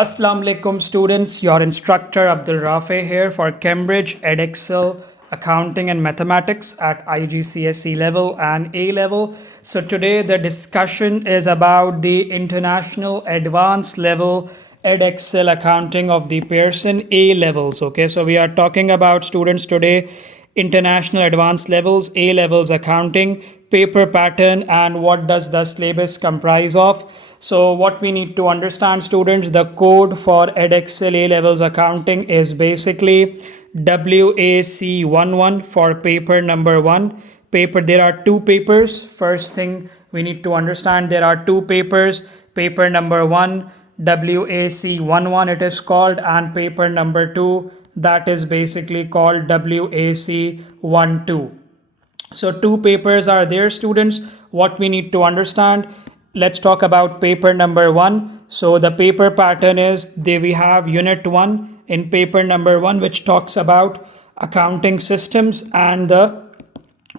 Assalamu alaikum students, your instructor Abdul Rafe here for Cambridge Edexcel Accounting and Mathematics at IGCSE level and A level. So today the discussion is about the International Advanced Level Edexcel Accounting of the Pearson A levels. Okay, so we are talking about students today International Advanced Levels, A levels accounting, paper pattern, and what does the syllabus comprise of. So what we need to understand, students, the code for Edexcel A levels accounting is basically WAC11 for paper number 1. There are two papers. First thing we need to understand, there are two papers. Paper number 1, WAC11 it is called, and paper number 2, that is basically called WAC12. So two papers are there, students. What we need to understand, let's talk about paper number 1. So the paper pattern is we have unit 1 in paper number 1, which talks about accounting systems and the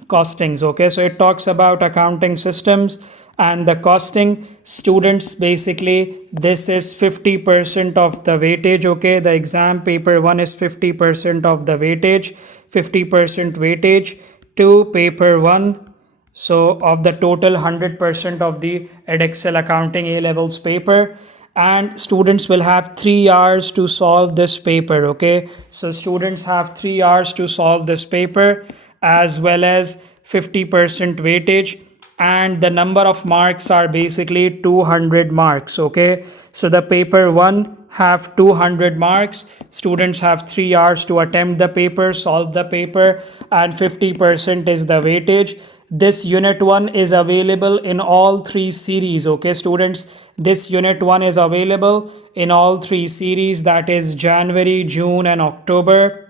costings. Okay, so it talks about accounting systems and the costing. Students, basically this is 50% of the weightage. Okay, the exam paper 1 is 50% of the weightage, 50% weightage to paper 1. So of the total 100% of the Edexcel Accounting A levels paper, and students will have 3 hours to solve this paper. Okay, so students have 3 hours to solve this paper, as well as 50% weightage, and the number of marks are basically 200 marks. Okay, so the paper 1 have 200 marks. Students have 3 hours to attempt the paper, solve the paper, and 50% is the weightage. This unit 1 is available in all three series. Okay, students, this unit 1 is available in all three series, that is January, June, and October.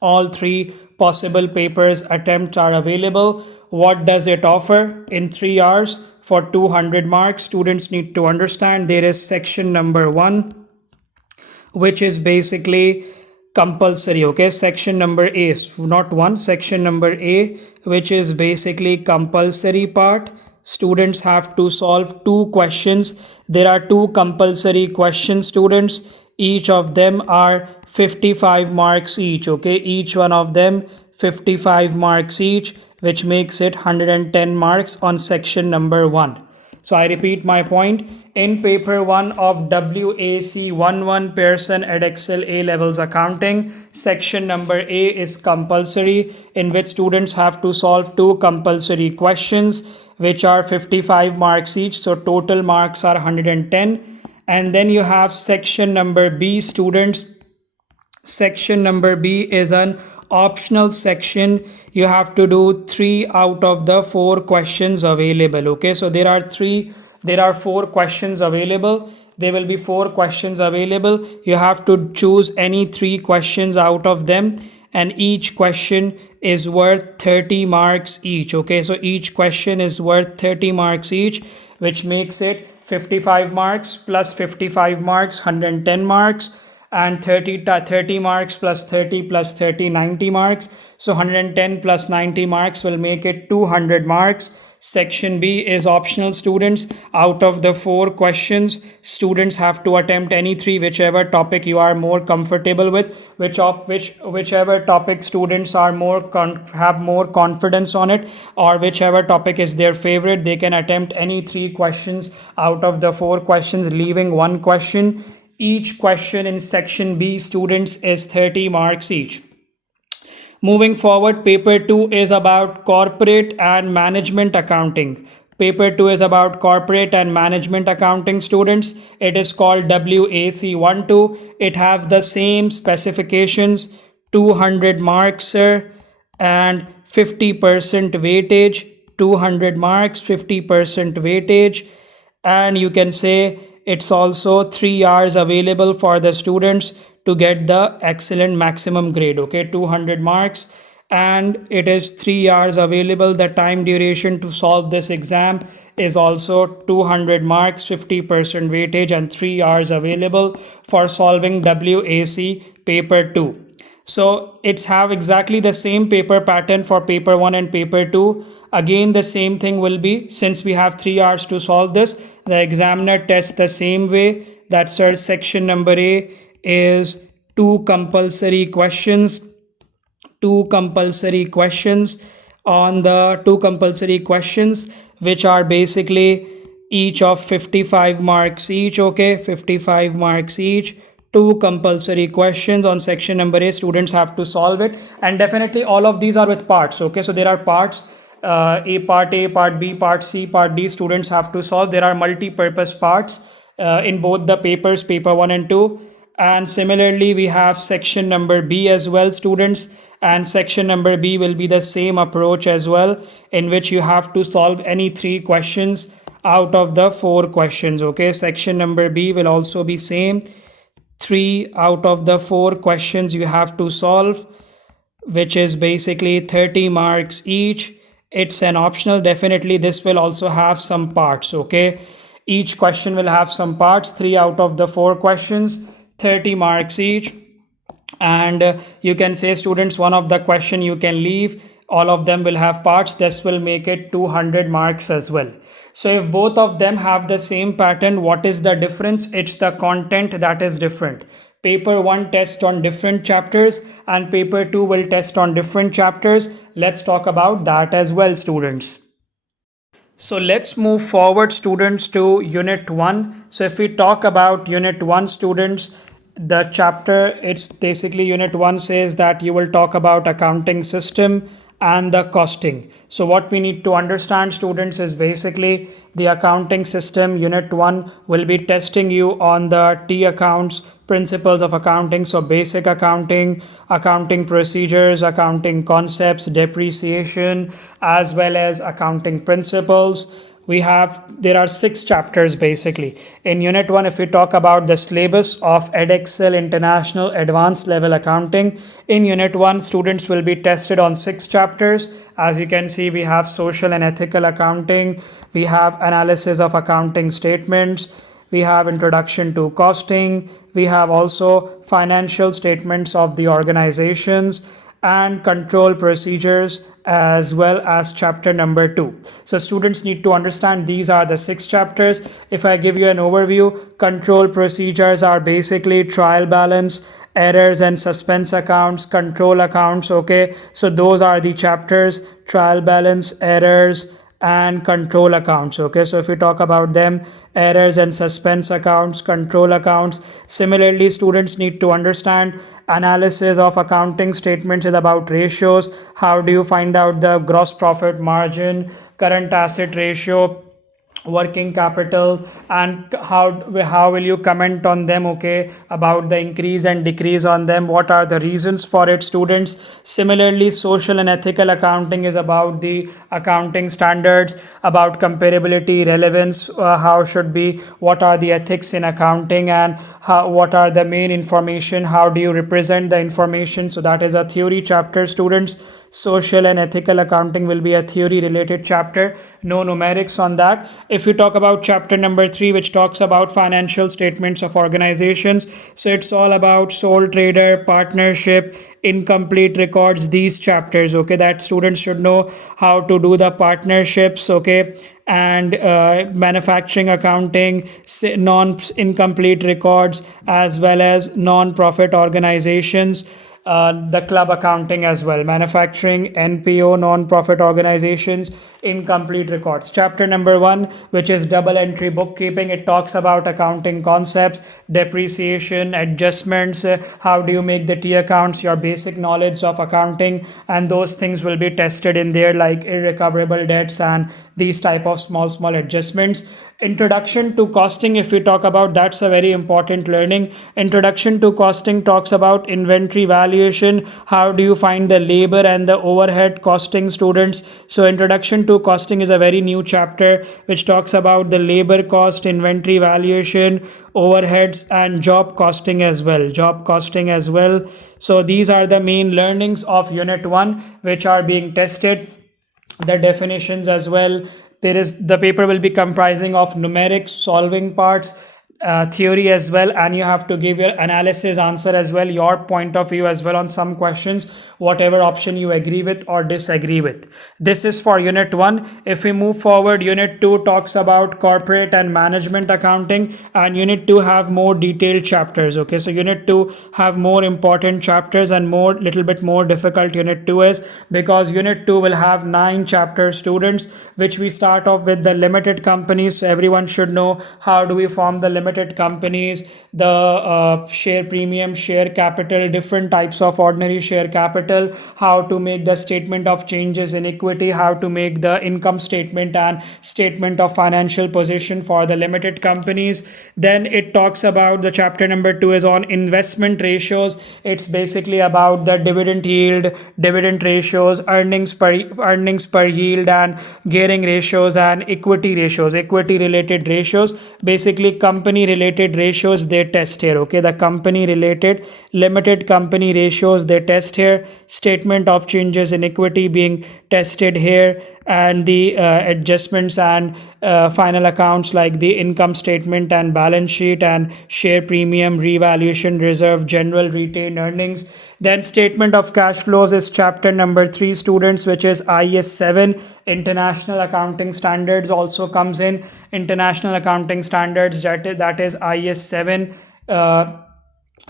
All three possible papers attempts are available. What does it offer in 3 hours for 200 marks? Students need to understand there is section number 1, which is basically compulsory. Okay, section number A is not 1, section number A, which is basically compulsory part. Students have to solve 2 questions. There are 2 compulsory questions, students. Each of them are 55 marks each. Okay, each one of them 55 marks each, which makes it 110 marks on section number 1. So I repeat my point. In paper 1 of WAC11 Pearson Edexcel A levels accounting, section number A is compulsory, in which students have to solve 2 compulsory questions, which are 55 marks each. So total marks are 110. And then you have section number B, students. Section number B is an optional section. You have to do 3 out of the 4 questions available. Okay, so there are 4 questions available. There will be 4 questions available. You have to choose any 3 questions out of them, and each question is worth 30 marks each. Okay, so each question is worth 30 marks each, which makes it 55 marks plus 55 marks, 110 marks, and 30 marks plus 30 plus 30, 90 marks. So 110 plus 90 marks will make it 200 marks. Section B is optional, students. Out of the 4 questions, students have to attempt any 3, whichever topic you are more comfortable with, whichever topic students are have more confidence on it, or whichever topic is their favorite, they can attempt any 3 questions out of the 4 questions, leaving 1 question. Each question in section B, students, is 30 marks each. Moving forward, paper 2 is about corporate and management accounting. Paper 2 is about corporate and management accounting, students. It is called WAC12. It have the same specifications, 200 marks, sir, and 50% weightage, 200 marks, 50% weightage, and you can say it's also 3 hours available for the students to get the excellent maximum grade. Okay, 200 marks, and it is 3 hours available. The time duration to solve this exam is also 200 marks, 50% weightage, and 3 hours available for solving WAC paper 2. So it's have exactly the same paper pattern for paper 1 and paper 2. Again, the same thing will be, since we have 3 hours to solve this, the examiner tests the same way. that sir, section number A is two compulsory questions, on the two compulsory questions, which are basically each of 55 marks each. Okay, 55 marks each, two compulsory questions on section number A. Students have to solve it, and definitely all of these are with parts. Okay, so there are parts, A, part B, part C, part D. Students have to solve. There are multi-purpose parts in both the papers, paper 1 and 2. And similarly, we have section number B as well, students, and section number B will be the same approach as well, in which you have to solve any 3 questions out of the 4 questions. Okay, section number B will also be same, 3 out of the 4 questions you have to solve, which is basically 30 marks each. It's an optional. Definitely this will also have some parts. Okay, each question will have some parts, 3 out of the 4 questions, 30 marks each. And you can say, students, one of the question you can leave, all of them will have parts. This will make it 200 marks as well. So if both of them have the same pattern, what is the difference? It's the content that is different. Paper 1 tests on different chapters and paper 2 will test on different chapters. Let's talk about that as well, students. So let's move forward, students, to unit 1. So if we talk about unit 1, students, the chapter, it's basically unit 1 says that you will talk about accounting system and the costing. So what we need to understand, students, is basically the accounting system. Unit 1 will be testing you on the T accounts, principles of accounting, so basic accounting, accounting procedures, accounting concepts, depreciation, as well as accounting principles. There are 6 chapters basically in unit 1. If we talk about the syllabus of Edexcel International Advanced Level Accounting, in unit 1 students will be tested on 6 chapters. As you can see, we have social and ethical accounting, we have analysis of accounting statements, we have introduction to costing, we have also financial statements of the organizations, and control procedures, as well as chapter number 2. So students need to understand these are the 6 chapters. If I give you an overview, control procedures are basically trial balance, errors and suspense accounts, control accounts. Okay, so those are the chapters: trial balance, errors, and control accounts. Okay, so if we talk about them, errors and suspense accounts, control accounts. Similarly, students need to understand analysis of accounting statements is about ratios. How do you find out the gross profit margin, current asset ratio, working capital, and how will you comment on them? Okay, about the increase and decrease on them, what are the reasons for it, students. Similarly, social and ethical accounting is about the accounting standards, about comparability, relevance, how should be, what are the ethics in accounting, and what are the main information, how do you represent the information. So that is a theory chapter, students. Social and ethical accounting will be a theory related chapter, no numerics on that. If you talk about chapter number 3, which talks about financial statements of organizations, so it's all about sole trader, partnership, incomplete records, these chapters. Okay, that students should know how to do the partnerships. Okay, and manufacturing accounting, non-incomplete records, as well as non-profit organizations, the club accounting as well, manufacturing, NPO, non-profit organizations, incomplete records. Chapter number 1, which is double entry bookkeeping, it talks about accounting concepts, depreciation, adjustments, how do you make the T accounts, your basic knowledge of accounting, and those things will be tested in there, like irrecoverable debts and these type of small adjustments. Introduction to costing, if we talk about, that's a very important learning. Introduction to costing talks about inventory valuation, how do you find the labor and the overhead costing, students. So introduction to costing is a very new chapter which talks about the labor cost, inventory valuation, overheads, and job costing as well. So these are the main learnings of unit 1 which are being tested. The definitions as well. The paper will be comprising of numerics, solving parts, theory as well, and you have to give your analysis answer as well, your point of view as well on some questions, whatever option you agree with or disagree with. This is for unit 1. If we move forward, unit 2 talks about corporate and management accounting, and unit 2 have more detailed chapters. Okay, so unit 2 have more important chapters, and more little bit more difficult unit 2 is, because unit 2 will have 9 chapters, students, which we start off with the limited companies. So everyone should know how do we form the limited companies, the share premium, share capital, different types of ordinary share capital, how to make the statement of changes in equity, how to make the income statement and statement of financial position for the limited companies. Then it talks about the chapter number 2 is on investment ratios. It's basically about the dividend yield, dividend ratios, earnings per yield, and gearing ratios, and equity ratios, equity related ratios, basically company related ratios they test here. Okay, the company related limited company ratios they test here, statement of changes in equity being tested here, and the adjustments and final accounts like the income statement and balance sheet and share premium, revaluation reserve, general retained earnings. Then statement of cash flows is chapter number 3, students, which is IS 7. International accounting standards also comes in. International accounting standards, that is IS 7.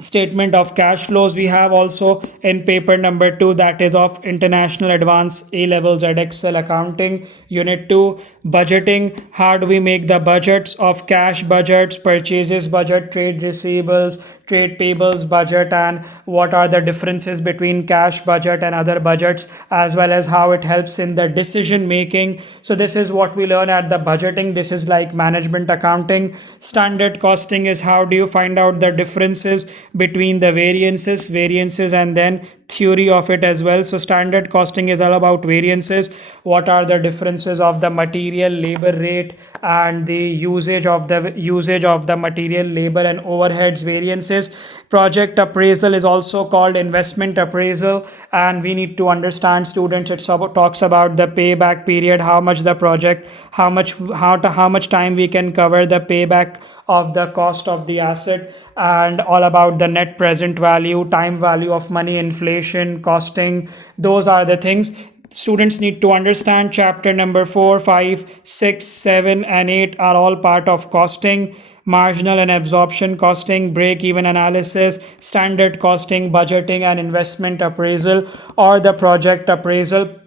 Statement of cash flows we have also in paper number 2, that is of International Advanced A Levels Edexcel Accounting. Unit 2, budgeting, how do we make the budgets of cash budgets, purchases budget, trade receivables, trade payables budget, and what are the differences between cash budget and other budgets, as well as how it helps in the decision making. So this is what we learn at the budgeting. This is like management accounting. Standard costing is how do you find out the differences between the variances, and then theory of it as well. So standard costing is all about variances, what are the differences of the material, labor rate, and the usage of the material, labor, and overheads variances. Project appraisal is also called investment appraisal, and we need to understand, students, it talks about the payback period, how much the project, how much time we can cover the payback of the cost of the asset, and all about the net present value, time value of money, inflation, costing. Those are the things students need to understand. Chapter number 4, 5, 6, 7, and 8 are all part of costing. Marginal and absorption costing, break-even analysis, standard costing, budgeting, and investment appraisal, or the project appraisal.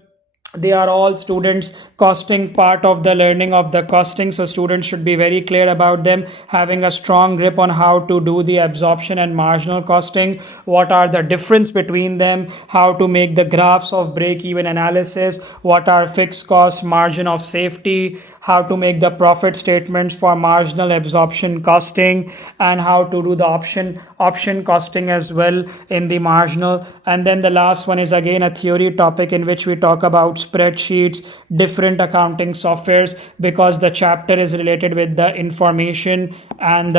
They are all, students, costing part of the learning of the costing. So students should be very clear about them, having a strong grip on how to do the absorption and marginal costing, what are the difference between them, how to make the graphs of break-even analysis, what are fixed costs, margin of safety, how to make the profit statements for marginal absorption costing, and how to do the option costing as well in the marginal. And then the last one is again a theory topic in which we talk about spreadsheets, different accounting softwares, because the chapter is related with the information, and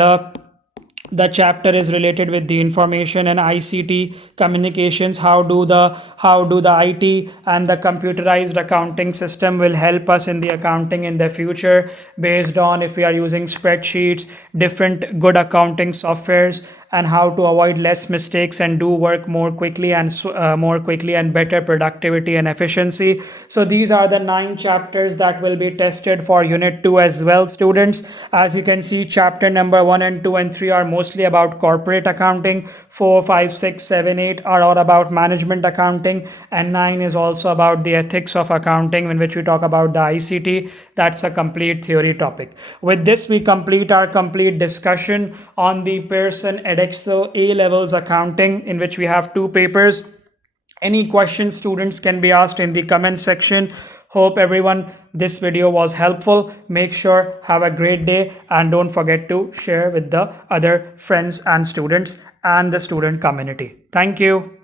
the chapter is related with the information and ICT communications. How do the IT and the computerized accounting system will help us in the accounting in the future, based on if we are using spreadsheets, different good accounting softwares, and how to avoid less mistakes and do work more quickly and better productivity and efficiency. So these are the 9 chapters that will be tested for unit 2 as well, students. As you can see, chapter number 1 and 2 and 3 are mostly about corporate accounting. 4, 5, 6, 7, 8 are all about management accounting, and 9 is also about the ethics of accounting, in which we talk about the ICT. That's a complete theory topic. With this, we complete our complete discussion on the Pearson Edexcel A Levels Accounting, in which we have 2 papers. Any questions, students, can be asked in the comment section. Hope everyone this video was helpful. Make sure have a great day, and don't forget to share with the other friends and students and the student community. Thank you.